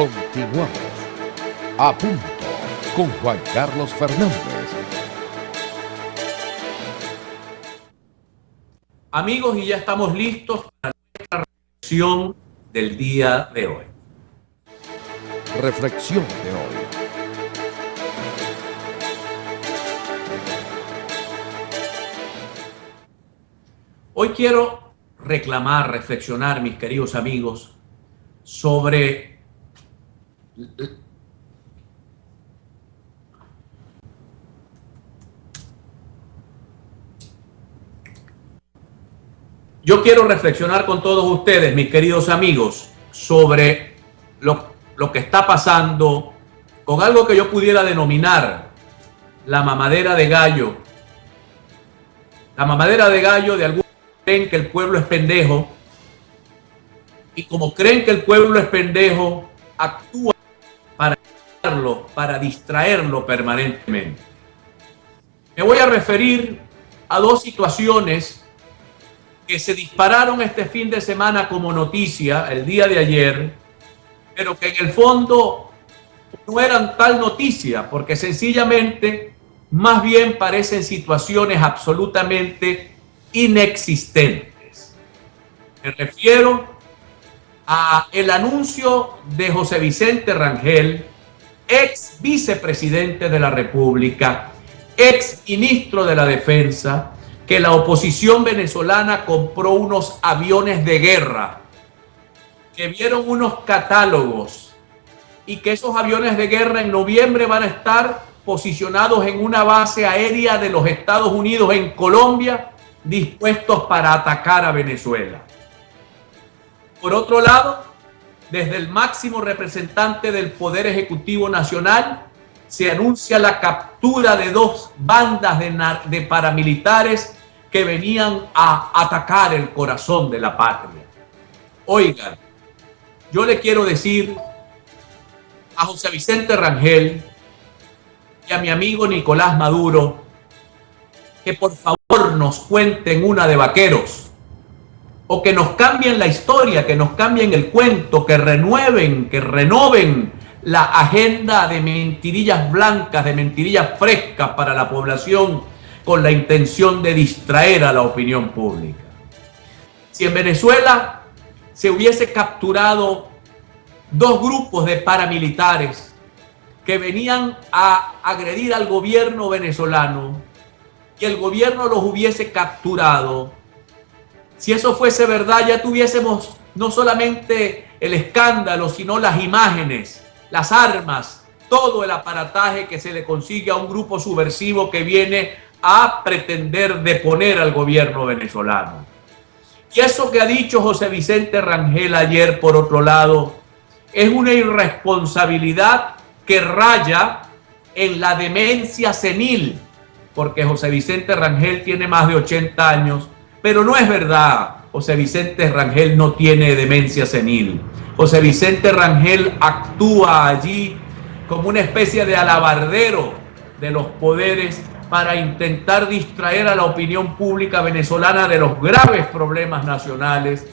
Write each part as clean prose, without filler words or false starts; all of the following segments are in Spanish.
Continuamos. A punto con Juan Carlos Fernández. Amigos, y ya estamos listos para nuestra reflexión del día de hoy. Reflexión de hoy. Hoy quiero reclamar, reflexionar, mis queridos amigos, sobre Yo quiero reflexionar con todos ustedes, mis queridos amigos, sobre lo que está pasando con algo que yo pudiera denominar la mamadera de gallo. La mamadera de gallo de algunos creen que el pueblo es pendejo y como creen que el pueblo es pendejo, actúan para distraerlo permanentemente. Me voy a referir a dos situaciones que se dispararon este fin de semana como noticia el día de ayer, pero que en el fondo no eran tal noticia, porque sencillamente más bien parecen situaciones absolutamente inexistentes. Me refiero a el anuncio de José Vicente Rangel, ex vicepresidente de la República, ex ministro de la Defensa, que la oposición venezolana compró unos aviones de guerra, que vieron unos catálogos y que esos aviones de guerra en noviembre van a estar posicionados en una base aérea de los Estados Unidos en Colombia, dispuestos para atacar a Venezuela. Por otro lado, desde el máximo representante del Poder Ejecutivo Nacional, se anuncia la captura de dos bandas de paramilitares que venían a atacar el corazón de la patria. Oigan, yo le quiero decir a José Vicente Rangel y a mi amigo Nicolás Maduro que por favor nos cuenten una de vaqueros, o que nos cambien la historia, que nos cambien el cuento, que renoven la agenda de mentirillas blancas, de mentirillas frescas para la población, con la intención de distraer a la opinión pública. Si en Venezuela se hubiese capturado dos grupos de paramilitares que venían a agredir al gobierno venezolano y el gobierno los hubiese capturado, si eso fuese verdad, ya tuviésemos no solamente el escándalo, sino las imágenes, las armas, todo el aparataje que se le consigue a un grupo subversivo que viene a pretender deponer al gobierno venezolano. Y eso que ha dicho José Vicente Rangel ayer, por otro lado, es una irresponsabilidad que raya en la demencia senil, porque José Vicente Rangel tiene más de 80 años, pero no es verdad. José Vicente Rangel no tiene demencia senil. José Vicente Rangel actúa allí como una especie de alabardero de los poderes para intentar distraer a la opinión pública venezolana de los graves problemas nacionales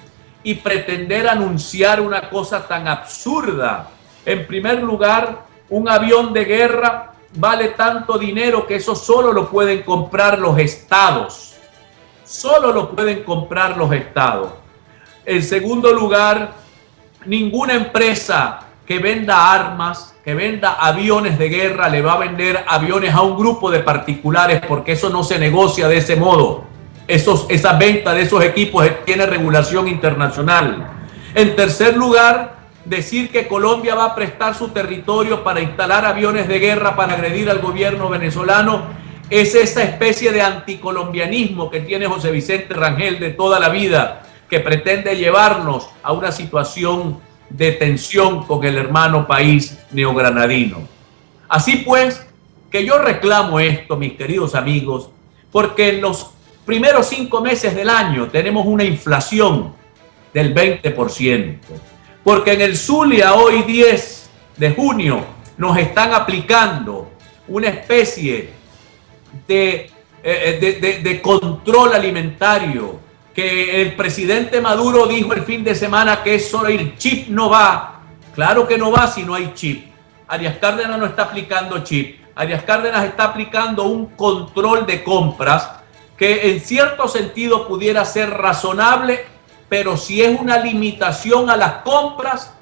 y pretender anunciar una cosa tan absurda. En primer lugar, un avión de guerra vale tanto dinero que eso solo lo pueden comprar los estados. Solo lo pueden comprar los estados. En segundo lugar, ninguna empresa que venda armas, que venda aviones de guerra, le va a vender aviones a un grupo de particulares, porque eso no se negocia de ese modo. Esa venta de esos equipos tiene regulación internacional. En tercer lugar, decir que Colombia va a prestar su territorio para instalar aviones de guerra para agredir al gobierno venezolano es esa especie de anticolombianismo que tiene José Vicente Rangel de toda la vida, que pretende llevarnos a una situación de tensión con el hermano país neogranadino. Así pues, que yo reclamo esto, mis queridos amigos, porque en los primeros 5 meses del año tenemos una inflación del 20%, porque en el Zulia hoy 10 de junio nos están aplicando una especie de control alimentario, que el presidente Maduro dijo el fin de semana que eso, el chip no va, Claro que no va si no hay chip. Arias Cárdenas no está aplicando chip. Arias Cárdenas está aplicando un control de compras que en cierto sentido pudiera ser razonable, pero si es una limitación a las compras,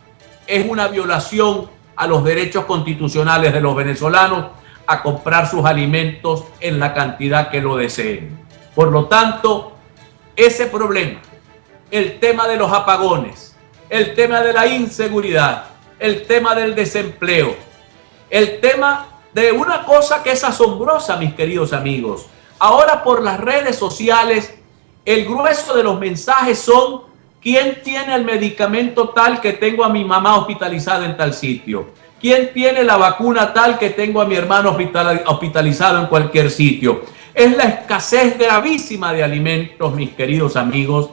es una violación a los derechos constitucionales de los venezolanos a comprar sus alimentos en la cantidad que lo deseen. Por lo tanto, ese problema, el tema de los apagones, el tema de la inseguridad, el tema del desempleo, el tema de una cosa que es asombrosa, mis queridos amigos. Ahora por las redes sociales, el grueso de los mensajes son: ¿quién tiene el medicamento tal que tengo a mi mamá hospitalizada en tal sitio? ¿Quién tiene la vacuna tal que tengo a mi hermano hospitalizado en cualquier sitio? Es la escasez gravísima de alimentos, mis queridos amigos,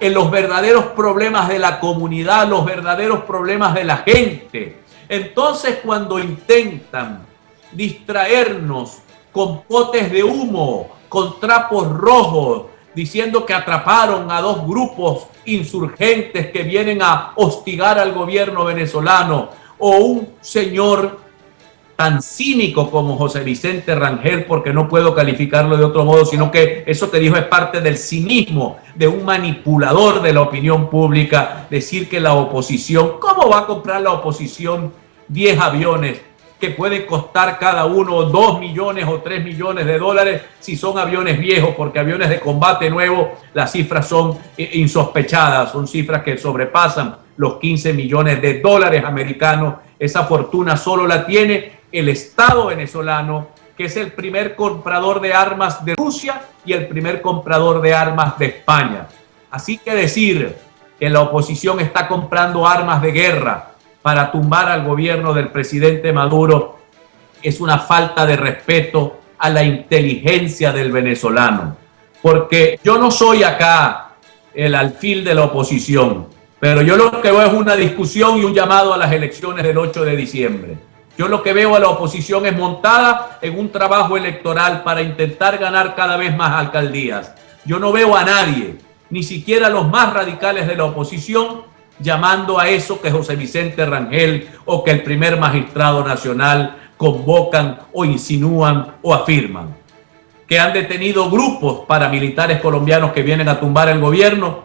en los verdaderos problemas de la comunidad, los verdaderos problemas de la gente. Entonces, cuando intentan distraernos con potes de humo, con trapos rojos, diciendo que atraparon a dos grupos insurgentes que vienen a hostigar al gobierno venezolano, o un señor tan cínico como José Vicente Rangel, porque no puedo calificarlo de otro modo, sino que eso te dijo es parte del cinismo de un manipulador de la opinión pública, decir que la oposición, ¿cómo va a comprar la oposición 10 aviones que pueden costar cada uno 2 millones o 3 millones de dólares si son aviones viejos? Porque aviones de combate nuevos, las cifras son insospechadas, son cifras que sobrepasan los 15 millones de dólares americanos. Esa fortuna solo la tiene el Estado venezolano, que es el primer comprador de armas de Rusia y el primer comprador de armas de España. Así que decir que la oposición está comprando armas de guerra para tumbar al gobierno del presidente Maduro es una falta de respeto a la inteligencia del venezolano. Porque yo no soy acá el alfil de la oposición, pero yo lo que veo es una discusión y un llamado a las elecciones del 8 de diciembre. Yo lo que veo a la oposición es montada en un trabajo electoral para intentar ganar cada vez más alcaldías. Yo no veo a nadie, ni siquiera a los más radicales de la oposición, llamando a eso que José Vicente Rangel o que el primer magistrado nacional convocan o insinúan o afirman. Que han detenido grupos paramilitares colombianos que vienen a tumbar el gobierno,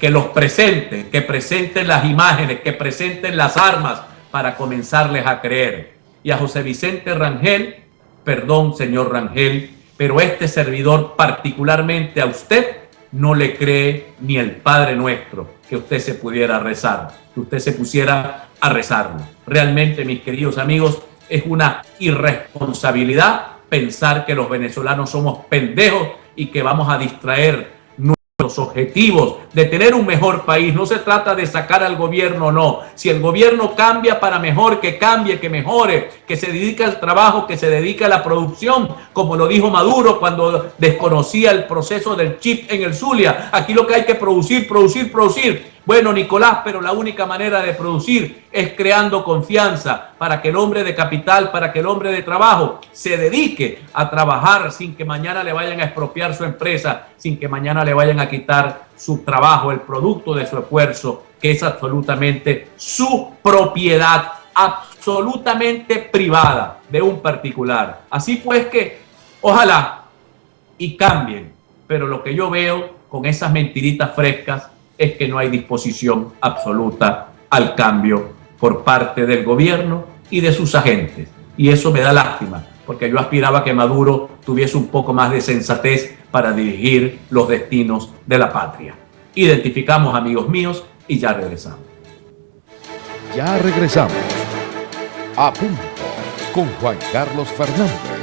que los presenten, que presenten las imágenes, que presenten las armas para comenzarles a creer. Y a José Vicente Rangel, perdón señor Rangel, pero este servidor particularmente a usted no le cree ni el Padre Nuestro que usted se pudiera rezar, que usted se pusiera a rezarlo. Realmente, mis queridos amigos, es una irresponsabilidad pensar que los venezolanos somos pendejos y que vamos a distraer nuestros objetivos de tener un mejor país. No se trata de sacar al gobierno o no. Si el gobierno cambia para mejor, que cambie, que mejore, que se dedique al trabajo, que se dedique a la producción, como lo dijo Maduro cuando desconocía el proceso del chip en el Zulia. Aquí lo que hay que producir, producir, producir. Bueno, Nicolás, pero la única manera de producir es creando confianza para que el hombre de capital, para que el hombre de trabajo se dedique a trabajar sin que mañana le vayan a expropiar su empresa, sin que mañana le vayan a quitar su trabajo, el producto de su esfuerzo, que es absolutamente su propiedad, absolutamente privada de un particular. Así pues que ojalá y cambien, pero lo que yo veo con esas mentiritas frescas es que no hay disposición absoluta al cambio por parte del gobierno y de sus agentes. Y eso me da lástima, porque yo aspiraba a que Maduro tuviese un poco más de sensatez para dirigir los destinos de la patria. Identificamos, amigos míos, y ya regresamos. Ya regresamos. A punto con Juan Carlos Fernández.